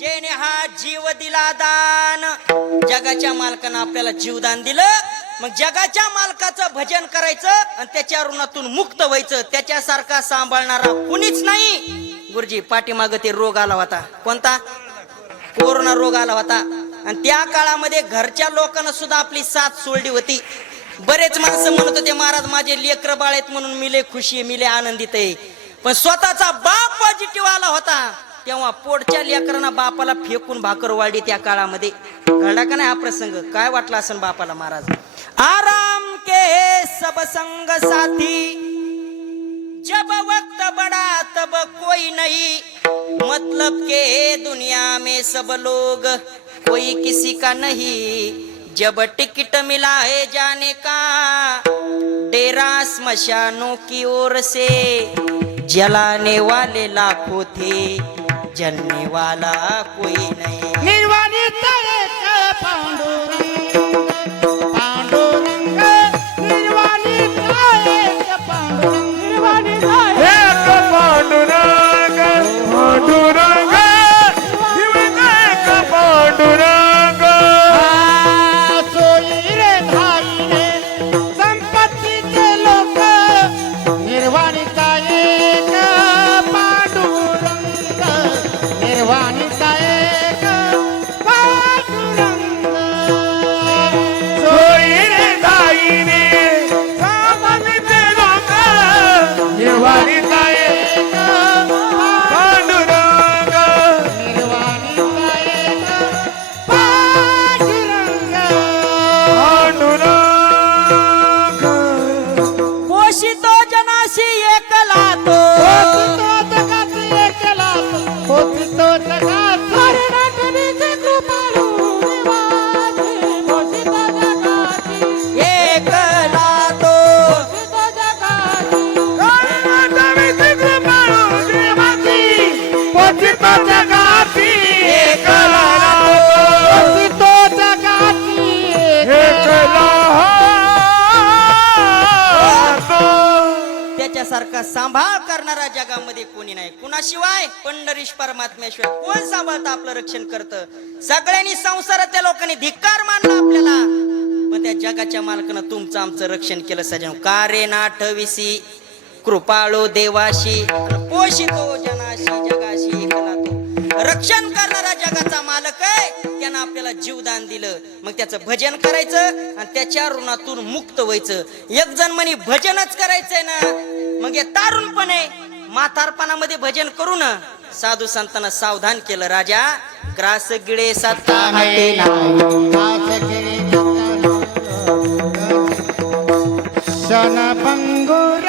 जेने हा जीव दिला दान. जगाच्या मालकानं आपल्याला जीवदान दिलं. मग जगाच्या मालकाचं भजन करायचं आणि त्याच्या ऋणातून मुक्त व्हायचं. त्याच्यासारखा सांभाळणारा कुणीच नाही. गुरुजी पाठीमाग ते रोग आला होता. कोणता? कोरोना रोग आला होता. आणि त्या काळामध्ये घरच्या लोकांना सुद्धा आपली साथ सोडली होती. बरेच माणसं म्हणत होते महाराज माझे लेकर बाळ आहेत म्हणून मिले खुशी मिले आनंदित आहे. पण स्वतःचा बाप पॉझिटिव्ह आला होता. तेव्हा पोटच्या लेकरांना बापाला फेकून भाकर वाढली त्या काळामध्ये. घडला का नाही हा प्रसंग? काय वाटला असेल बापाला महाराज? आराम के सब संग साथी. जब वक्त बड़ा तब कोई नहीं. मतलब के दुनिया में सब लोग कोई किसी का नहीं. जब टिकट मिला है जाने का डेरा स्मशानों की ओर से जलाने वाले लाखों थे. जलने वाला कोई नहीं। सांभाळ करणारा जगामध्ये कोणी नाही. कुणाशिवाय पंढरीश परमात्म्याशिवाय कोण सांभाळतं? आपलं रक्षण करतं. सगळ्यांनी संसारातल्या लोकांनी धिक्कार मानला आपल्याला. पण त्या जगाच्या मालकानं तुमचं आमचं रक्षण केलं सजन. का रे नाठविसी कृपाळो देवाशी. पोषितो जनाशी जगाशी रक्षण करणारा जगाचा मालक आहे. त्यानं आपल्याला जीवदान दिलं. मग त्याचं भजन करायचं आणि त्याच्या ऋणातून मुक्त व्हायचं. एक जण म्हणे भजनच करायचंय ना. मग हे तारुणपण आहे. म्हातारपणामध्ये भजन करू ना. साधू संतांना सावधान केलं राजा ग्रास गिळे सत्ता हाते क्षणभंगुर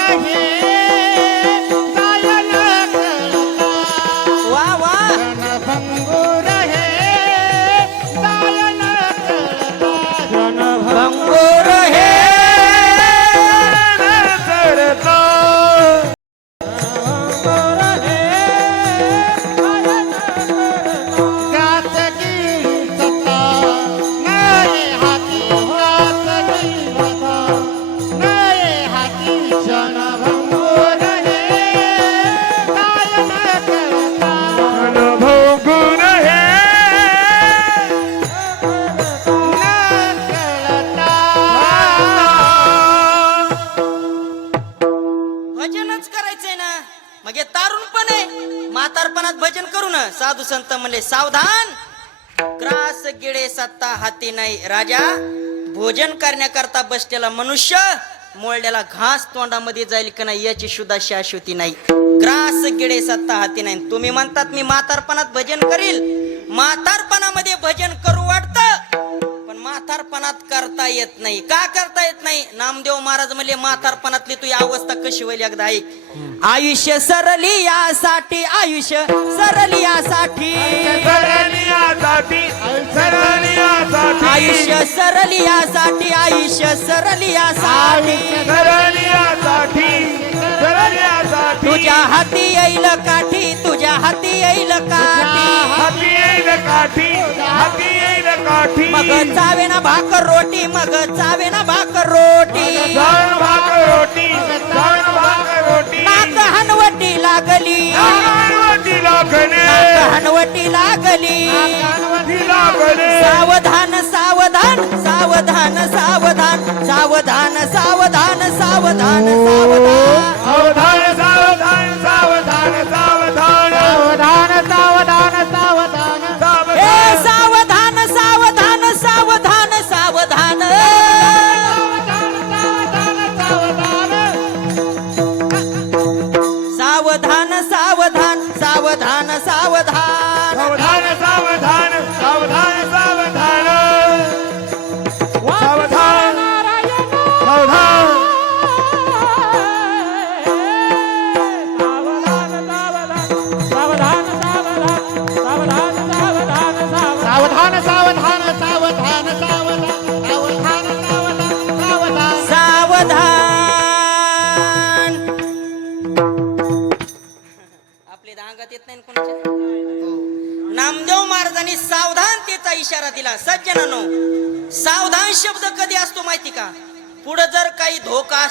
सावधान. ग्रास गिळे सत्ता हाती नाही. राजा भोजन करण्याकरता बसलेला मनुष्य मोळल्याला घास तोंडामध्ये जाईल की नाही याची सुद्धा शाश्वती नाही. ग्रास गिळे सत्ता हाती नाही. तुम्ही म्हणतात मी म्हातारपणात भजन करील. म्हातारपणामध्ये भजन करू म्हातारपणात करता येत नाही. का करता येत नाही? नामदेव महाराज म्हणले म्हातारपणातली तुझी अवस्था कशी होईल एकदा ऐक. आयुष्य सरली यासाठी आयुष्य सरली यासाठी सरलियासाठी सरलियासाठी. आयुष्य सरली यासाठी आयुष्य सरली यासाठी सरलियासाठी. तुझ्या हाती येईल काठी तुझ्या हाती येईल काठी. येईल काठी हाती येईल काठी. मग चावे ना भाकर रोटी. मग चावे ना भाकर रोटी भाकर रोटी. हनवटी लागली. हनवटी लागली. हनवटी सावधान सावधान सावधान सावधान सावधान सावधान सावधान सावधान सावधान. सावधान.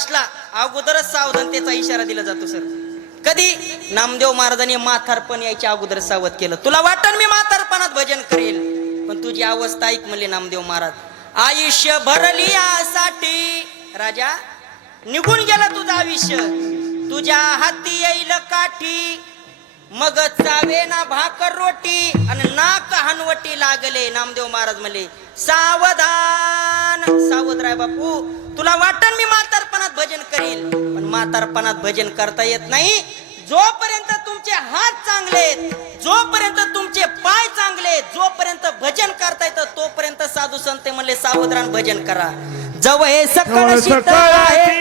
असला अगोदरच सावधानतेचा इशारा दिला जातो सर. कधी? नामदेव महाराजांनी माथारपण यायच्या अगोदर सावध केलं. तुला वाटण मी माथारपणात भजन करेल पण तुझी अवस्था ऐक म्हणले नामदेव महाराज. आयुष्य भरली यासाठी. राजा निघून गेला तुझं आयुष्य. तुझ्या हाती येईल काठी. मग चावे ना भाकर रोटी आणि नाक हनवटी लागले. नामदेव महाराज म्हणले सावधान. सावध राय बापू. तुला वाटण मी म्हातारपणात भजन करील पण म्हातारपणात भजन करता येत नाही. जोपर्यंत तुमचे हात चांगले जोपर्यंत तुमचे पाय चांगले जोपर्यंत भजन करता येतं तोपर्यंत साधू संत म्हणले सावधान भजन करा. जवळ हे सकळ शीतळ आहे.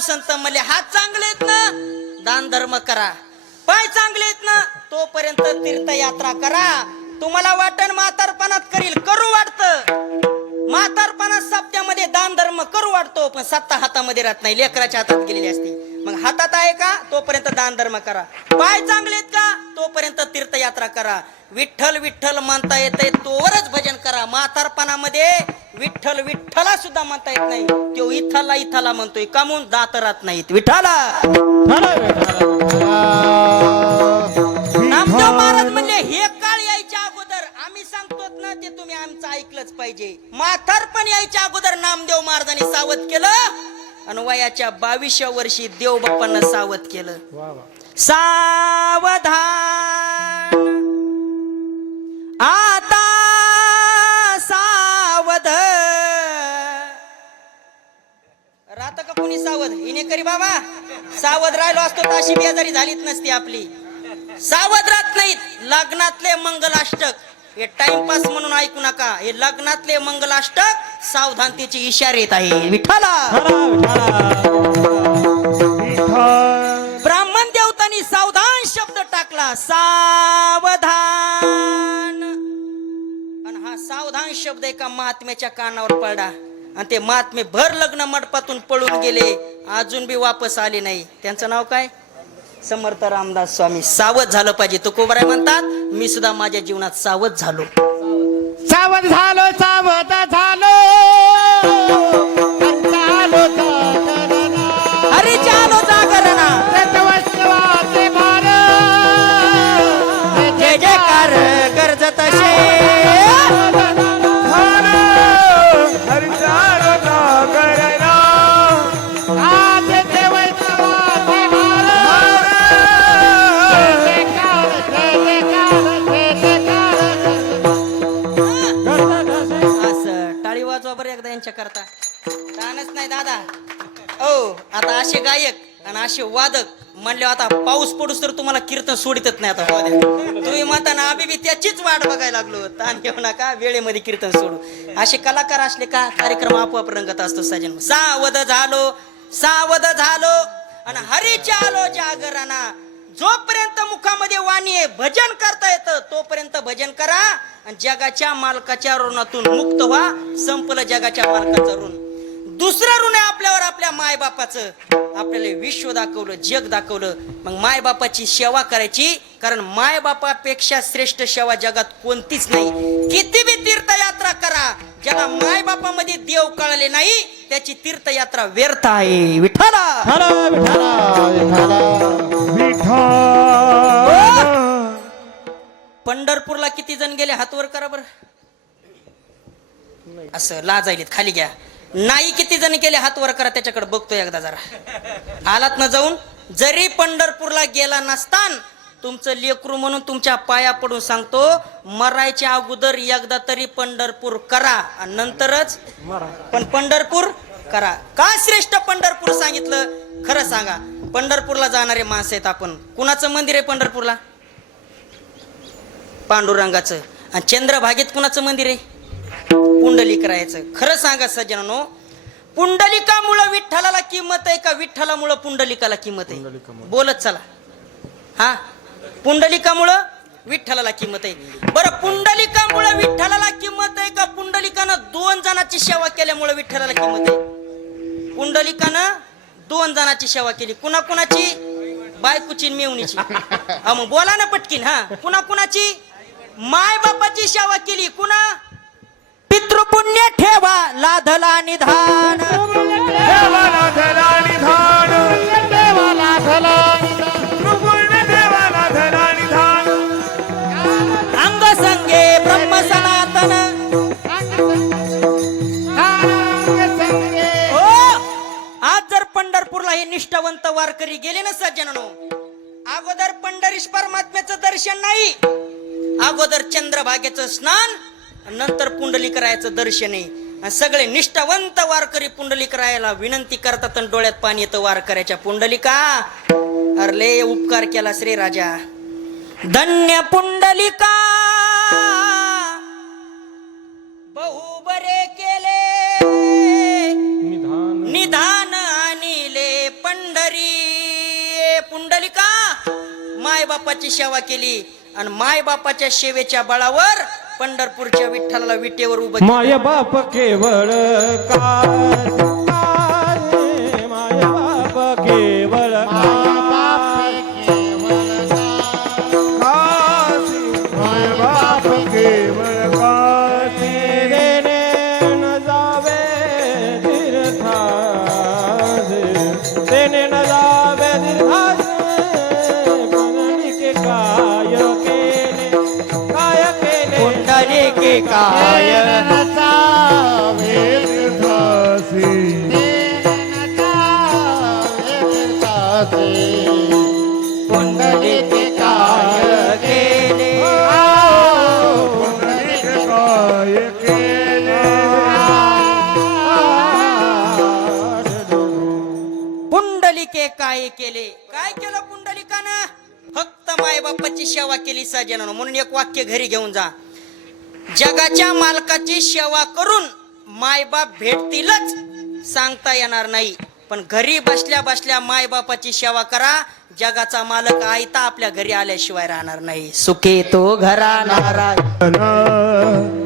साधू संत मले हात चांगले ना दान धर्म करा. पाय चांगले ना तोपर्यंत तीर्थयात्रा करा. तुम्हाला वाटण म्हातारपणात करील करू वाटत. म्हातारपणात सप्त्यामध्ये दान धर्म करू वाटतो पण सत्ता हातामध्ये राहत नाही लेकराच्या हातात गेलेली असते. मग हातात आहे का? तोपर्यंत दान धर्म करा. पाय चांगले आहेत का? तोपर्यंत तीर्थयात्रा करा. विठ्ठल विठ्ठल म्हणता येते तोवरच भजन करा. म्हातारपणामध्ये विठ्ठल विठ्ठला सुद्धा म्हणता येत नाही. तो इथला इथला म्हणतोय. कमून दात राहत नाहीत. विठ्ठला! नामदेव महाराज म्हणजे हे काळ यायच्या अगोदर आम्ही सांगतो ना ते तुम्ही आमचं ऐकलंच पाहिजे. म्हातारपण यायच्या अगोदर नामदेव महाराजांनी सावध केलं. आणि वयाच्या बावीसव्या वर्षी देव बाप्पांना सावध केलं. सावधान. आता सावध. राहत का कोणी सावध? हिने करी बाबा. सावध राहिलो असतो तर अशी बेजारी झालीच नसती आपली. सावध राहत नाहीत. लग्नातले मंगलाष्टक. हे टाइमपास म्हणून ऐकू नका. हे लग्नातले मंगलाष्टक सावधानतेचे इशारे येत आहे. विठाला ब्राह्मण देवतांनी सावधान शब्द टाकला. सावधान. आणि हा सावधान शब्द एका महात्म्याच्या कानावर पडला. आणि ते महात्मे भर लग्न मंडपातून पळून गेले. अजून बी वापस आले नाही. त्यांचं नाव काय? समर्थ रामदास स्वामी सावध झालं पाहिजे. तुकोबराय म्हणतात मी सुद्धा माझ्या जीवनात सावध झालो. सावध झालो सावध झालो. चालो जागरणा. भार. जय जयकार असे वादक म्हणले आता पाऊस पडूस तर तुम्हाला कीर्तन सोडितच नाही आता तुम्ही म्हणताना आम्ही बी त्याचीच वाट बघायला लागलो. ताण घेऊ नका वेळेमध्ये कीर्तन सोडू. असे कलाकार असले का कार्यक्रम आपोआप रंगत असतो सजन. सावध झालो सावध झालो आणि हरीच्या आलो जागरणा जोपर्यंत मुखामध्ये वाणी आहे भजन करता येतं तोपर्यंत भजन करा आणि जगाच्या मालकाच्या ऋणातून मुक्त व्हा. संपलं जगाच्या मालकाचं ऋण. दुसरं ऋण आहे आपल्यावर आपल्या मायबापाचं. आपल्याला विश्व दाखवलं जग दाखवलं. मग मायबापाची सेवा करायची कारण मायबापापेक्षा श्रेष्ठ सेवा जगात कोणतीच नाही. किती बी तीर्थयात्रा करा ज्याला मायबापामध्ये देव कळले नाही त्याची तीर्थयात्रा व्यर्थ आहे. विठाला पंढरपूरला किती जण गेले? हातवर करा बर. असं लाजायलीत खाली घ्या. नाही किती जण गेले हातवर करा त्याच्याकडे बघतो एकदा जरा. आलात ना जाऊन जरी पंढरपूरला गेला नसतान तुमचं लेकरू म्हणून तुमच्या पाया पडून सांगतो मरायच्या अगोदर एकदा तरी पंढरपूर करा आणि नंतरच पण पंढरपूर करा. का श्रेष्ठ पंढरपूर सांगितलं? खरं सांगा पंढरपूरला जाणारे माणसं आहेत आपण. कुणाचं मंदिर आहे पंढरपूरला? पांडुरंगाचं. आणि चंद्रभागेत कुणाचं मंदिर आहे? पुंडलिकरायाचं खरं सांगा सज्जनानो पुंडलिकामुळं विठ्ठलाला किंमत आहे का विठ्ठलामुळं पुंडलिकाला किंमत आहे? बोलत चला. हा? पुंडलिकामुळं विठ्ठलाला किंमत आहे. बरं पुंडलिकामुळं विठ्ठलाला किंमत आहे का पुंडलिकानं दोन जणांची सेवा केल्यामुळं विठ्ठलाला किंमत आहे? पुंडलिकानं दोन जणांची सेवा केली. कुणा कुणाची बायकोची मेवणीची. हा मग बोला ना पटकीन. हा कुणा कुणाची माय बापाची सेवा केली. कुणा? ठेवा लाधला निधान. देवाला धरा निधान. देवाला झाला कृपण देवाला धरा निधान. अंग संगे ब्रह्म सनातन. हो आज जर पंढरपूरला हे निष्ठावंत वारकरी गेले ना सज्जनानो अगोदर पंढरीश परमात्म्याचं दर्शन नाही अगोदर चंद्रभागेचं स्नान नंतर पुंडलिकरायाचं दर्शन आहे. सगळे निष्ठावंत वारकरी पुंडलिकरायाला विनंती करतात आणि डोळ्यात पाणी येतं वारकऱ्याच्या पुंडलिका. अरे लय उपकार केला श्री राजा. धन्य पुंडलिका. बहु बरे केले. निधान आणिले पंढरी. पुंडलिका माय बापाची सेवा केली आणि माय बापाच्या सेवेच्या बळावर पंढरपूरच्या विठ्ठलाला विटेवर उभं माय बाप केवळ काय काय केले पुंडलिके काय केले? काय केलं पुंडलिकानं? फक्त मायबापाची सेवा केली सजनानं. म्हणून एक वाक्य घरी घेऊन जा. जगाच्या मालकाची सेवा करून मायबाप भेटतीलच सांगता येणार नाही. पण घरी बसल्या बसल्या मायबापाची सेवा करा. जगाचा मालक आयता आपल्या घरी आल्याशिवाय राहणार नाही. सुखे तो घरा नारायण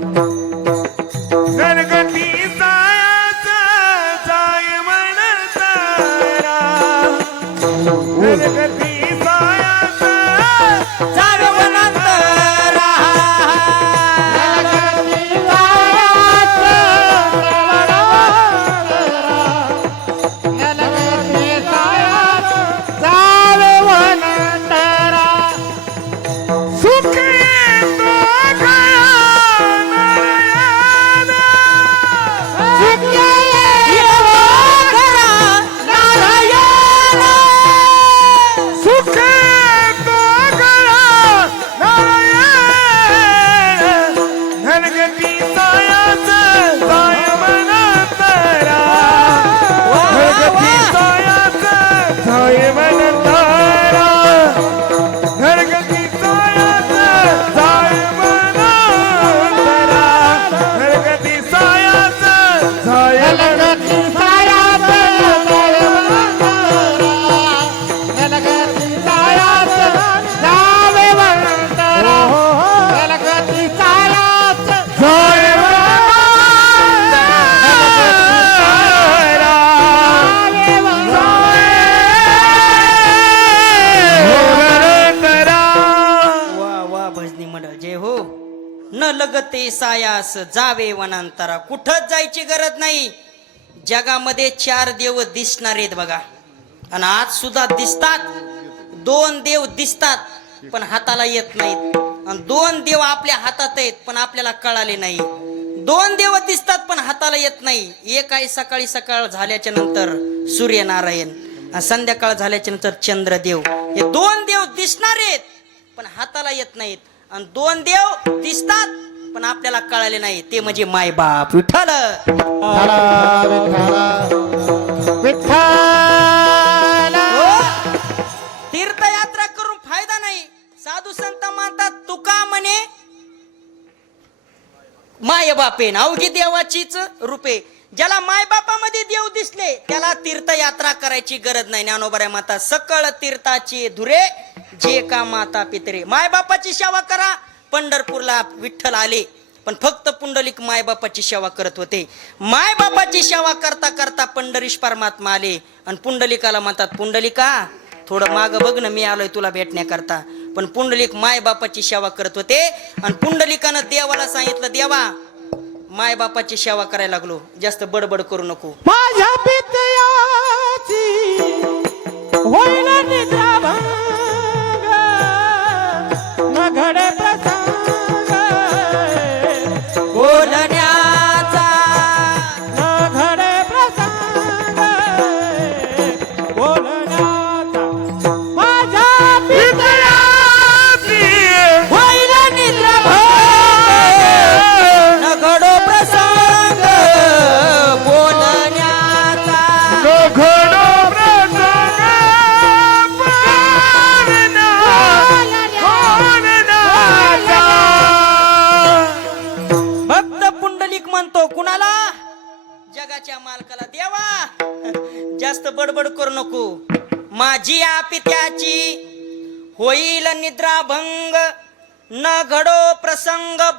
ते सायास जावे वनांतरा. कुठंच जायची गरज नाही. जगामध्ये चार देव दिसणार आहेत बघा. आणि आज सुद्धा दिसतात. दोन देव दिसतात पण हाताला येत नाहीत. आणि दोन देव आपल्या हातात आहेत पण आपल्याला कळाले नाही. दोन देव दिसतात पण हाताला येत नाही. एक आहे सकाळी सकाळ झाल्याच्यानंतर सूर्यनारायण आणि संध्याकाळ झाल्याच्यानंतर चंद्रदेव. हे दोन देव दिसणार आहेत पण हाताला येत नाहीत. आणि दोन देव दिसतात पण आपल्याला कळाले नाही. ते म्हणजे मायबाप विठ्ठल! हो. तीर्थयात्रा करून फायदा नाही. साधू संत म्हणतात तुका म्हणे? माय बापे अवघी देवाचीच रूपे ज्याला माय बापामध्ये देव दिसले त्याला तीर्थयात्रा करायची गरज नाही. ज्ञानोबऱ्या माता सकळ तीर्थाची धुरे जे का माता पितरे. माय बापाची सेवा करा पंढरपूरला विठ्ठल आले पण फक्त पुंडलिक मायबापाची सेवा करत होते. मायबापाची सेवा करता करता पंढरीश परमात्मा आले आणि पुंडलिकाला म्हणतात पुंडलिका थोडं माग बघ ना मी आलोय तुला भेटण्याकरता. पण पुंडलिक मायबापाची सेवा करत होते आणि पुंडलिकानं देवाला सांगितलं देवा मायबापाची सेवा करायला लागलो जास्त बडबड करू नको. माझ्या पितयाची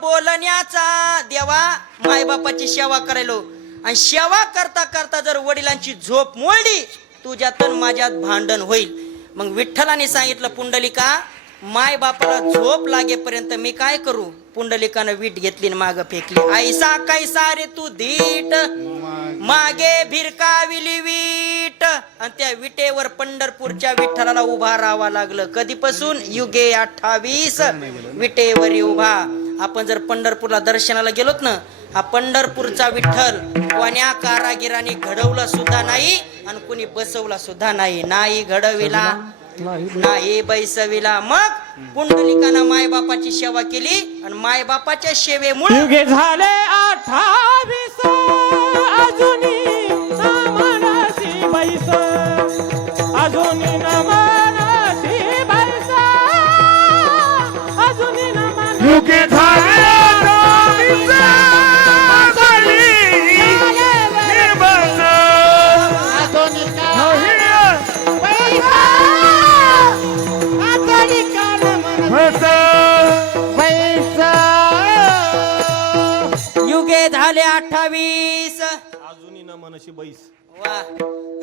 बोलण्याचा देवा मायबापाची सेवा करायलो आणि सेवा करता करता जर वडिलांची झोप मोडली तुझ्यात माझ्यात भांडण होईल. मग विठ्ठलाने सांगितलं पुंडलिका माय बापाला झोप लागेपर्यंत मी काय करू? पुंडलिकानं वीट घेतली आणि माग फेकली. ऐसा कैसा रे तू धीट मागे भिरकाविली वीट. आणि त्या विटेवर पंढरपूरच्या विठ्ठलाला उभा राहावा लागलं. कधीपासून? युगे अठ्ठावीस. विटेवरी उभा. आपण जर पंढरपूरला दर्शनाला गेलोत ना हा पंढरपूरचा विठ्ठल कोण्या कारागिराने घडवला सुद्धा नाही आणि कुणी बसवला सुद्धा नाही. नाही घडविला नाही बैसविला. मग पुंडलिकानं मायबापाची सेवा केली आणि मायबापाच्या सेवेमुळे झाले अठ्ठावीस बैस मनसी युगे झाले अठ्ठावीस, झाली निबंध. युगे झाले अठ्ठावीस। अजूनी न मनसी बैस। वा.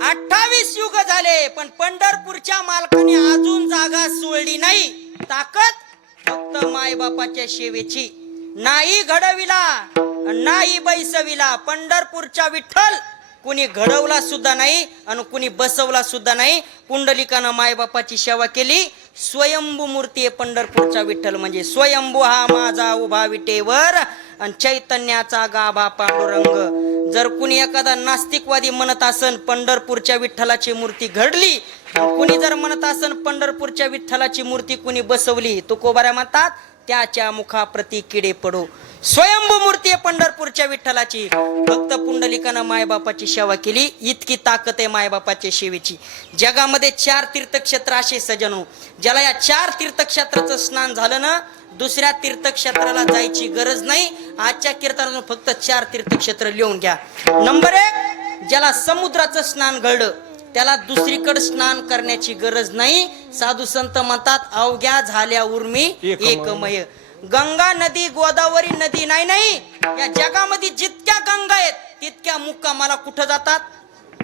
अठ्ठावीस युग झाले पण पंढरपूरच्या मालकाने अजून जागा सोडली नाही. ताकद फक्त मायबापाच्या सेवेची नाही घडविला नाही बैसविला. पंढरपूरच्या विठ्ठल कुणी घडवला सुद्धा नाही आणि कुणी बसवला सुद्धा नाही. पुंडलिकानं मायबापाची सेवा केली. स्वयंभू मूर्ती आहे पंढरपूरचा विठ्ठल म्हणजे स्वयंभू हा माझा उभा विटेवर आणि चैतन्याचा गाभा पांडुरंग. जर कुणी एखादा नास्तिकवादी म्हणत असन पंढरपूरच्या विठ्ठलाची मूर्ती घडली कुणी जर म्हणत असन पंढरपूरच्या विठ्ठलाची मूर्ती कुणी बसवली तुकोबाऱ्या म्हणतात त्याच्या मुखाप्रती किडे पडो. स्वयंभू मूर्ती आहे पंढरपूरच्या विठ्ठलाची. फक्त पुंडलिकानं मायबापाची सेवा केली. इतकी ताकद आहे मायबापाच्या सेवेची. जगामध्ये चार तीर्थक्षेत्र असे सजनो. ज्याला या चार तीर्थक्षेत्राचं स्नान झालं ना दुसऱ्या तीर्थक्षेत्राला जायची गरज नाही. आजच्या कीर्तनातून फक्त चार तीर्थक्षेत्र लिहून घ्या. नंबर एक ज्याला समुद्राचं स्नान घडलं. त्याला दुसरीकडे स्नान करण्याची गरज नाही. साधू संत म्हणतात अवघ्या झाल्या उर्मी एकमय. गंगा नदी गोदावरी नदी नाही नाही. या जगामध्ये जितक्या गंगा आहेत तितक्या मुक्कामाला कुठं जातात?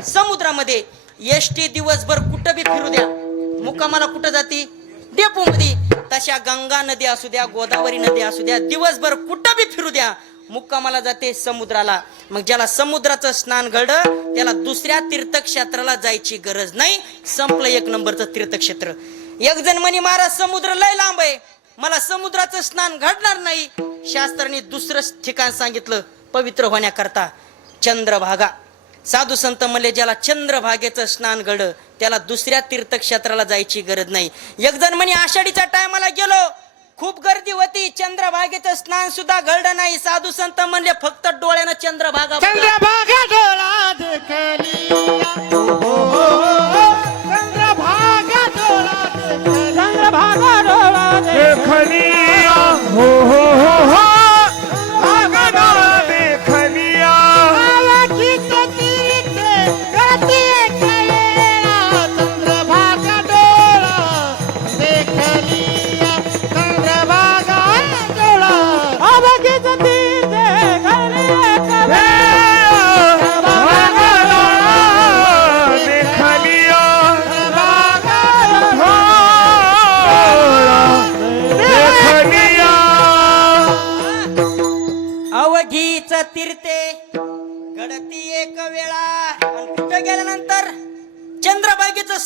समुद्रामध्ये. एसटी दिवसभर कुठं बी फिरू द्या मुक्कामाला कुठं जाती? डेपोमध्ये. तशा गंगा नदी असू द्या गोदावरी नदी असू द्या दिवसभर कुठं बी फिरू द्या मुक्कामाला जाते समुद्राला. मग ज्याला समुद्राचं स्नान घडलं त्याला दुसऱ्या तीर्थक्षेत्राला जायची गरज नाही. संपलं एक नंबरचं तीर्थक्षेत्र. एक जण म्हणे महाराज समुद्र लय लांब आहे. मला समुद्राचं स्नान घडणार नाही. शास्त्राने दुसरं ठिकाण सांगितलं पवित्र होण्याकरता चंद्रभागा. साधू संत म्हणले ज्याला चंद्रभागेचं स्नान घड त्याला दुसऱ्या तीर्थक्षेत्राला जायची गरज नाही. एक जण म्हणे आषाढीच्या टायमाला गेलो खूप गर्दी होती. चंद्रभागेचं स्नान सुद्धा घडलं नाही. साधू संत म्हणले फक्त डोळ्यानं चंद्रभागा. चंद्रभागा डोळा देखलिया चंद्रभागा डोळा चंद्रभागा डोळा देखलिया हो हो हो.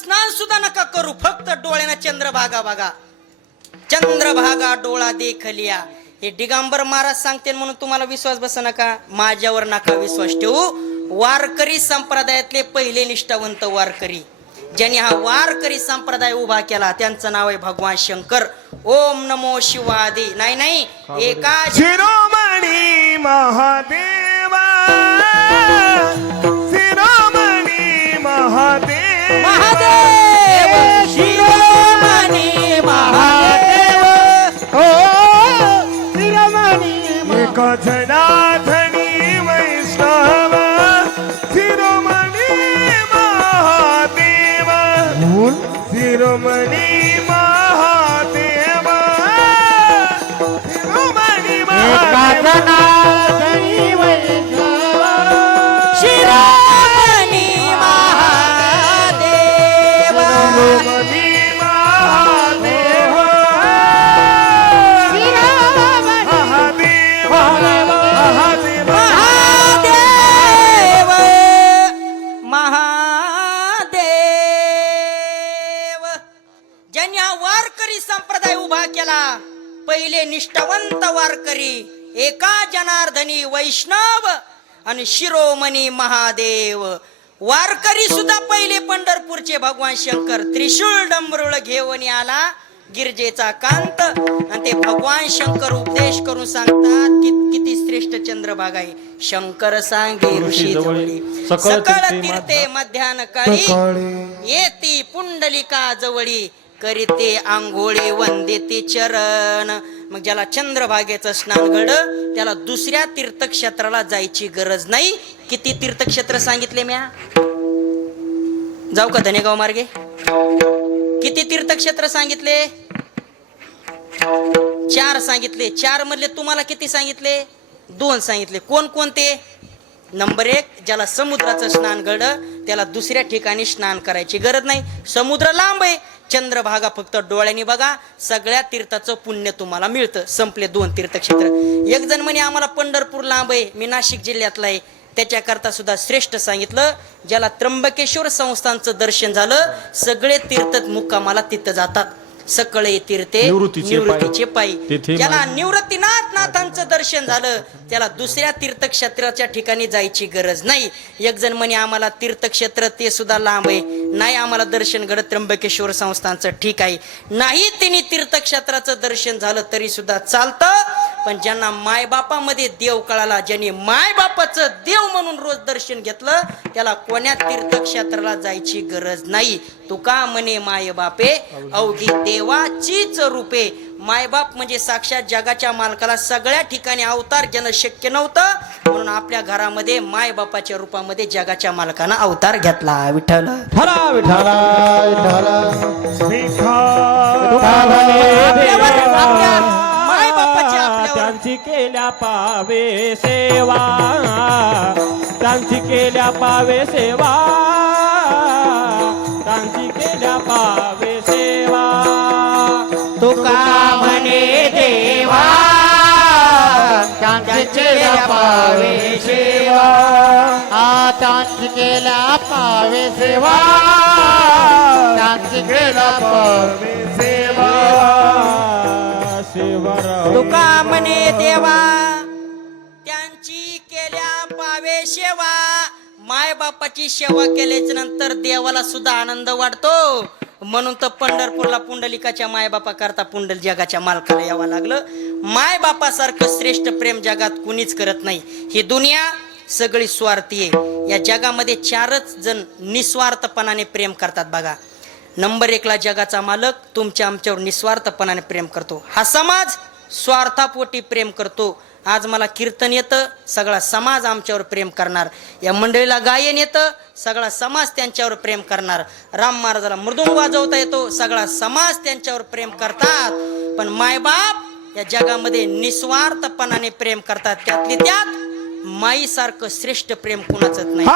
स्नान सुद्धा नका करू फक्त डोळ्यानं चंद्रभागा बघा चंद्रभागा डोळा देखलिया हे दिगंबर महाराज सांगते म्हणून तुम्हाला विश्वास बस नका माझ्यावर नका विश्वास ठेवू. वारकरी संप्रदायातले पहिले निष्ठावंत वारकरी. ज्यांनी हा वारकरी संप्रदाय उभा केला त्यांचं नाव आहे भगवान शंकर. ओम नमो शिवादी. नाही नाही एका शिरोमणी महादेवा. एक निष्ठावंत वारकरी एका जनार्दनी वैष्णव आणि शिरोमणी महादेव. वारकरी सुद्धा पहिले पंढरपूरचे भगवान शंकर त्रिशूळ डंबरुळ घेऊन आला गिरजेचा कांत. आणि ते भगवान शंकर उपदेश करून सांगतात की किती श्रेष्ठ चंद्रभाग आहे. शंकर सांगे ऋषी जवळी सकळ तीर्थे मध्यान काळी येती पुंडलिका जवळी करीते आंघोळी वंदिते चरण. मग ज्याला चंद्रभागेचं स्नान घड त्याला दुसऱ्या तीर्थक्षेत्राला जायची गरज नाही. किती तीर्थक्षेत्र सांगितले म्या? जाऊ का धनेगाव मार्गे? किती तीर्थक्षेत्र सांगितले? चार सांगितले. चार मधले तुम्हाला किती सांगितले? दोन सांगितले. कोण कोणते? नंबर एक ज्याला समुद्राचं स्नान घड त्याला दुसऱ्या ठिकाणी स्नान करायची गरज नाही. समुद्र लांब आहे. चंद्रभागा फक्त डोळ्यांनी बघा सगळ्या तीर्थाचं पुण्य तुम्हाला मिळतं. संपले दोन तीर्थक्षेत्र. एक जण म्हणे आम्हाला पंढरपूर लांब आहे मी नाशिक जिल्ह्यातला आहे. त्याच्याकरता सुद्धा श्रेष्ठ सांगितलं ज्याला त्र्यंबकेश्वर संस्थांचं दर्शन झालं सगळे तीर्थ मुक्कामाला तिथं जातात. सकळे तीर्थे निवृत्तीचे पायी. निवृत्तीचे पायी. तिथे ज्याला निवृत्तीनाथ नाथांचं दर्शन झालं त्याला दुसऱ्या तीर्थक्षेत्राच्या ठिकाणी जायची गरज नाही. एक जण म्हणे आम्हाला तीर्थक्षेत्र ते सुद्धा लांब आहे. नाही आम्हाला दर्शन घडत त्र्यंबकेश्वर संस्थांचं ठीक आहे. नाही त्यांनी तीर्थक्षेत्राचं दर्शन झालं तरी सुद्धा चालतं. पण ज्यांना मायबापामध्ये देव कळाला ज्यांनी मायबापाचं देव म्हणून रोज दर्शन घेतलं त्याला कोण्या तीर्थक्षेत्राला जायची गरज नाही. तुका म्हणे माय बापे अवघी देवाचीच रूपे. मायबाप म्हणजे साक्षात जगाच्या मालकाला सगळ्या ठिकाणी अवतार ज्यानं शक्य नव्हतं. म्हणून आपल्या घरामध्ये मायबापाच्या रूपामध्ये जगाच्या मालकानं अवतार घेतला विठ्ठल. विठाला मायबापाची आपल्यावर. त्यांची केल्या पावे सेवा. त्यांची केल्या पावे सेवा. त्यांची केल्या पावे सेवा. तुका म्हणे देवा? त्यांचे केल्या पावे सेवा. त्यांची केल्या पावे सेवा. त्यांची केल्या पावे सेवा. तुका म्हणे देवा? त्यांची केल्या पावे सेवा. बापाची सेवा केल्याच्यानंतर देवाला सुद्धा आनंद वाटतो. म्हणून तर पंढरपूरला पुंडलिकाच्या मायबापा करता पुंडल जगाच्या मालकाला यावं लागलं. माय बापासारखं श्रेष्ठ प्रेम जगात कुणीच करत नाही. ही दुनिया सगळी स्वार्थी आहे. या जगामध्ये चारच जण निस्वार्थपणाने प्रेम करतात बघा. नंबर एकला जगाचा मालक तुमच्या आमच्यावर निस्वार्थपणाने प्रेम करतो. हा समाज स्वार्थापोटी प्रेम करतो. आज मला कीर्तन येतं सगळा समाज आमच्यावर प्रेम करणार. या मंडळीला गायन येतं सगळा समाज त्यांच्यावर प्रेम करणार. राम महाराजाला मृदुंग वाजवता येतो सगळा समाज त्यांच्यावर प्रेम करतात. पण मायबाप या जगामध्ये निस्वार्थपणाने प्रेम करतात. त्यातली त्यात माईसारखं श्रेष्ठ प्रेम कुणाचंच नाही.